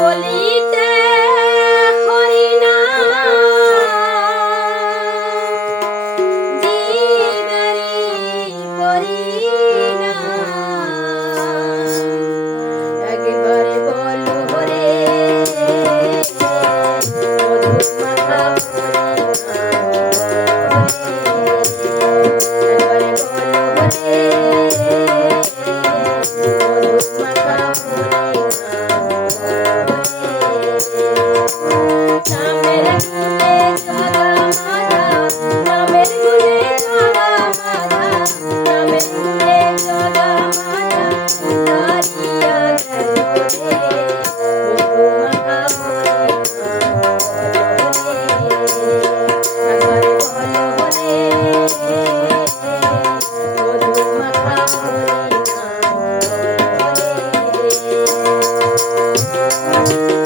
বলি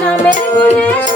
নামের গুণে